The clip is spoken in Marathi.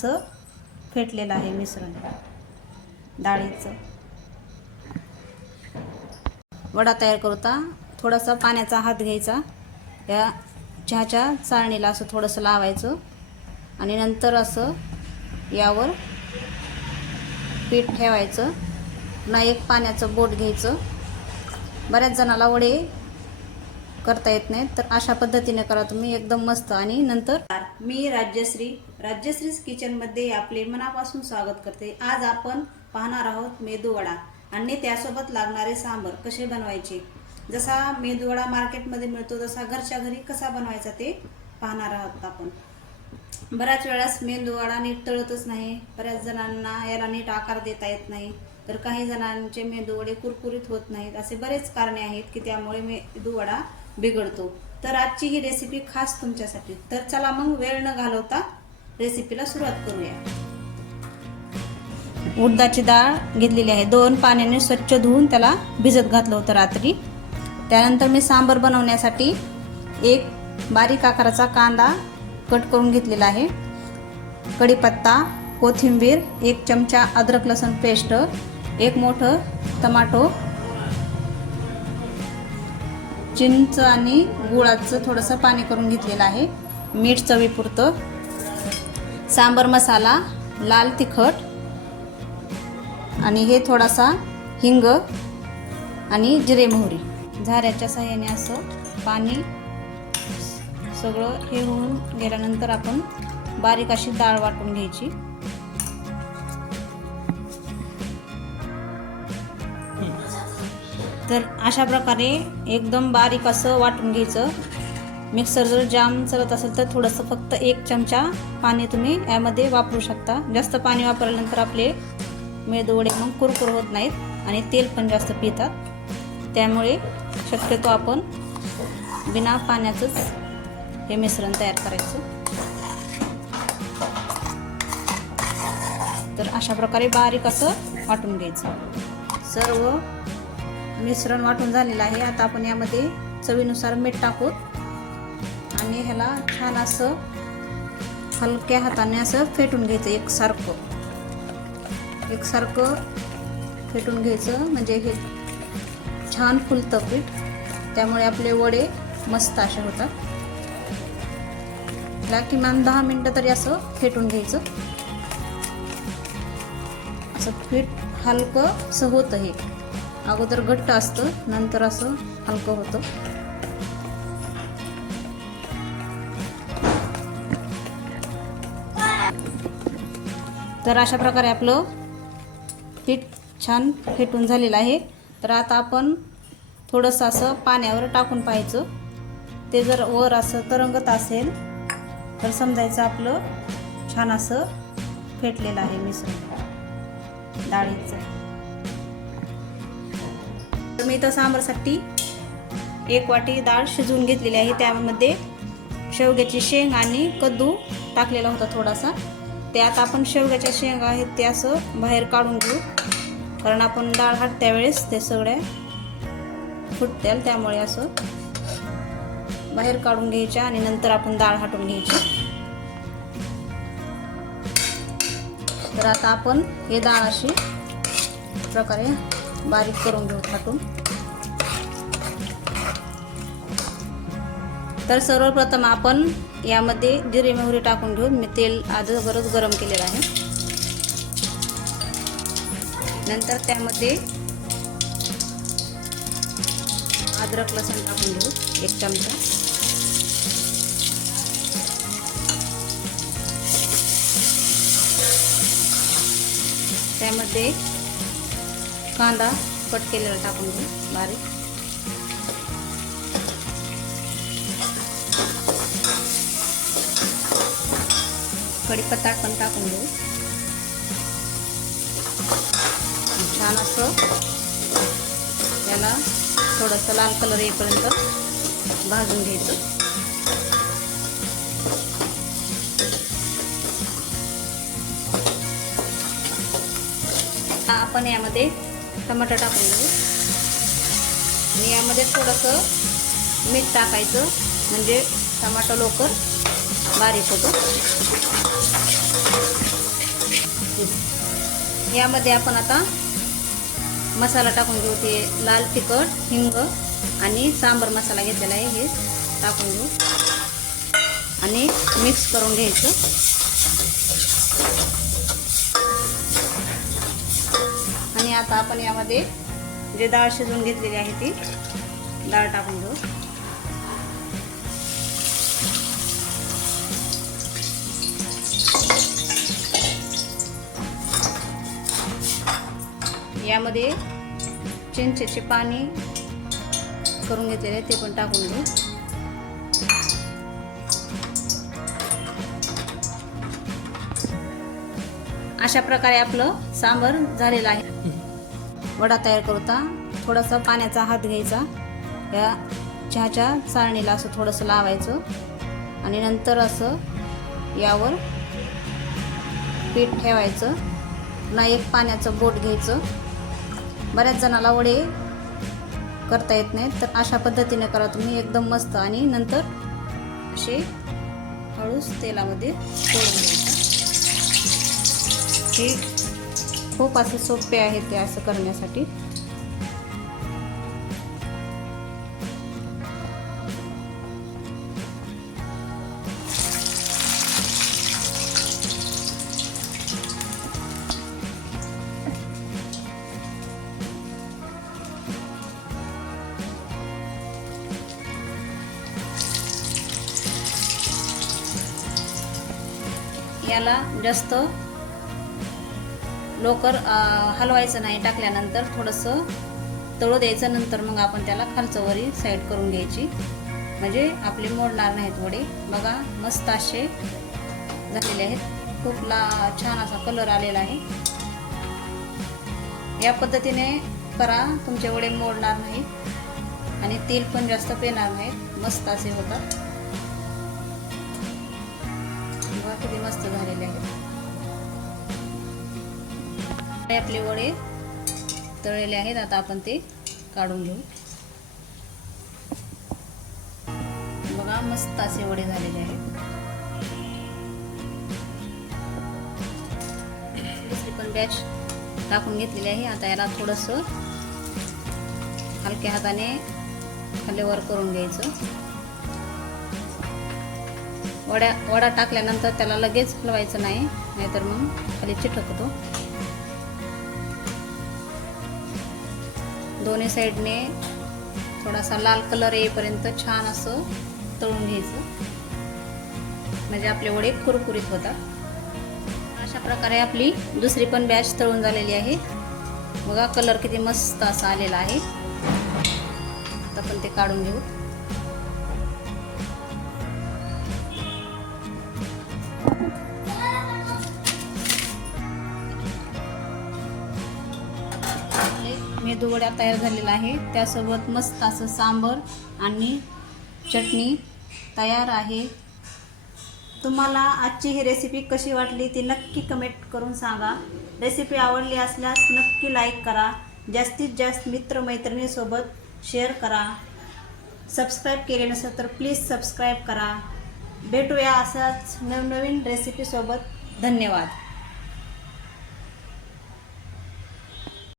असं फेटलेलं आहे मिश्रण. डाळीचं. वडा तयार करता थोडासा पाण्याचा हात घ्यायचा. या चहाच्या चाळणीला असं थोडंसं लावायचं. आणि नंतर असं यावर पीठ ठेवायचं. पुन्हा एक पाण्याचं बोट घ्यायचं. बऱ्याच जणाला वडे करता येत नाहीत. तर अशा पद्धतीने करा तुम्ही. एकदम मस्त. आणि नंतर मी राज्यश्री राज्यश्रीज किचनमध्ये आपले मनापासून स्वागत करते. आज आपण पाहणार आहोत मेदूवडा आणि त्यासोबत लागणारे सांबर कसे बनवायचे. जसा मेदूवडा मार्केटमध्ये मिळतो तसा घरच्या घरी कसा बनवायचा ते पाहणार आहोत आपण. बऱ्याच वेळास मेंदूवडा नीट तळतच नाही. बऱ्याच जणांना याला नीट आकार देता येत नाही. तर काही जणांचे मेंदूवडे कुरकुरीत होत नाहीत. असे बरेच कारणे आहेत की त्यामुळे मेंदूवडा बिघडतो. तर आजची ही रेसिपी खास तुमच्यासाठी. तर चला मग वेळ न घालवता रेसिपीला सुरुवात करूया. उडदाची डाळ घेतलेली आहे. दोन पाण्याने स्वच्छ धुवून त्याला भिजत घातलं होतं रात्री. त्यानंतर मी सांबर बनवण्यासाठी एक बारीक आकाराचा कांदा कट करून घेतलेला आहे. कढीपत्ता कोथिंबीर एक चमचा अद्रक लसूण पेस्ट एक मोठं टमाटो चिंच आणि गुळाचं थोडंसं पाणी करून घेतलेलं आहे. मीठ चवीपुरतं. सांबर मसाला लाल तिखट आणि हे थोडासा हिंग आणि जिरे मोहरी. झाऱ्याच्या सहाय्याने असं पाणी सगळं हे होऊन गेल्यानंतर आपण बारीक अशी डाळ वाटून घ्यायची. तर अशा प्रकारे एकदम बारीक असं वाटून घ्यायचं. मिक्सर जर जाम चालत असेल तर थोडंसं फक्त एक चमचा पाणी तुम्ही यामध्ये वापरू शकता. जास्त पाणी वापरल्यानंतर आपले मेदवडे मग कुरकुर होत नाहीत आणि तेल पण जास्त पितात. त्यामुळे शक्यतो आपण बिना पाण्याचंच हे मिश्रण तयार करायचं. तर अशा प्रकारे बारीक असं वाटून घ्यायचं. सर्व मिश्रण वाटून झालेलं आहे. आता आपण यामध्ये चवीनुसार मीठ टाकू आणि ह्याला छान असं हलक्या हाताने असं फेटून घ्यायचं एकसारखं. एकसारखं फेटून घ्यायचं. म्हणजे हे छान फुलतं पीठ. त्यामुळे आपले वडे मस्त असे होतात. त्याला किमान दहा मिनटं तरी असं फेटून घ्यायचं. असं पीठ हलकं असं होतं हे. अगोदर घट्ट असतं नंतर असं हलकं होतं. तर अशा प्रकारे आपलं पीठ छान फेटून झालेलं आहे. तर आता आपण थोडंसं असं पाण्यावर टाकून पाहायचं. ते जर वर असं तरंगत असेल तर समजायचं आपलं छान असं फेटलेलं आहे मिश्रण. डाळीचं. तर मी इथं सांबारसाठी एक वाटी डाळ शिजवून घेतलेली आहे. त्यामध्ये शेवग्याची शेंग आणि कद्दू टाकलेला होता थोडासा. ते आता आपण शेवग्याच्या शेंगा आहेत ते असं बाहेर काढून घेऊ. कारण आपण डाळ हटत्या वेळेस ते सगळ्या फुटत्याल त्यामुळे असं बाहेर काढून घ्यायच्या आणि नंतर आपण डाळ हाटून घ्यायची. तर आता आपण हे डाळ अशी प्रकारे बारीक करून घेऊ थाटून तर सर्वप्रथम आपण यामध्ये जिरे मोहरी टाकून घेऊ मी तेल अगोदरच गरम केलेलं आहे. नंतर त्यामध्ये अद्रक लसूण टाकून घेऊ एक चमचा. त्यामध्ये कांदा कट केलेला टाकून घेऊ बारीक. कढीपत्ता पण टाकून घेऊ. छान असं त्याला थोडंसं लाल कलर येईपर्यंत भाजून घ्यायचं. आपण यामध्ये टमाटर टाकून घेऊ. आणि यामध्ये थोडंसं मीठ टाकायचं. म्हणजे टमाटर लवकर बारीक होतो. यामध्ये आपण आता मसाला टाकून घेऊ. ते लाल तिखट हिंग आणि सांबर मसाला घेतलेला आहे. हे टाकून घेऊ. आणि मिक्स करून घ्यायचं. आता आपण यामध्ये जे डाळ शिजवून घेतलेली आहे ती डाळ टाकून घेऊ. यामध्ये चिंचेचे पाणी करून घेतलेले ते पण टाकून घेऊ. अशा प्रकारे आपलं सांबर झालेलं आहे. वडा तयार करता. थोडासा पाण्याचा हात घ्यायचा. या चहाच्या चाळणीला असं थोडंसं लावायचं. आणि नंतर असं यावर पीठ ठेवायचं. पुन्हा एक पाण्याचं बोट घ्यायचं. बऱ्याच जणाला वडे करता येत नाहीत तर अशा पद्धतीने करा तुम्ही. एकदम मस्त. आणि नंतर असे हळूच तेलामध्ये सोडून घ्यायचं. हे खूप असे सोपे आहे ते असं करण्यासाठी. याला जास्त लोकर हलवायचं नाही टाकल्यानंतर थोडंसं तळू द्यायचं नंतर मग आपण त्याला खालचंवरी साईड करून घ्यायची. म्हणजे आपले मोडणार नाहीत वडे. बघा मस्त असे झालेले आहेत. खूप ला छान असा कलर आलेला आहे. या पद्धतीने करा तुमचे वडे मोडणार नाही आणि तेल पण जास्त पेणार नाहीत. मस्त असे होतात. बघा किती मस्त झालेले आहेत. आपले वडे तळलेले आहेत. आता आपण ते काढून घेऊ. बघा मस्त असे वडे झालेले आहेत. दुसरी पण बॅच टाकून घेतलेली आहे. आता याला थोडंसं हलक्या हाताने खाली वर करून घ्यायचं. वड्या वडा टाकल्यानंतर त्याला लगेच हलवायचं नाही नाहीतर मग खाली चिटकतो. दोन्ही साईडने थोडासा लाल कलर येईपर्यंत छान असं तळून घ्यायचं. म्हणजे आपले वडे कुरकुरीत होतात. अशा प्रकारे आपली दुसरी पण बॅच तळून झालेली आहे. बघा कलर किती मस्त असा आलेला आहे. आता आपण ते काढून घेऊ. मेदूवड्या तयार झालेला आहे. त्यासोबत मस्त असं सांबर आणि चटणी तयार आहे. तुम्हाला आजची ही रेसिपी कशी वाटली ती नक्की कमेंट करून सांगा. रेसिपी आवडली असल्यास नक्की लाईक करा. जास्तीत जास्त मित्रमैत्रिणीसोबत शेअर करा. सबस्क्राईब केले नसेल तर प्लीज सबस्क्राईब करा. भेटूया असाच नवनवीन रेसिपीसोबत धन्यवाद.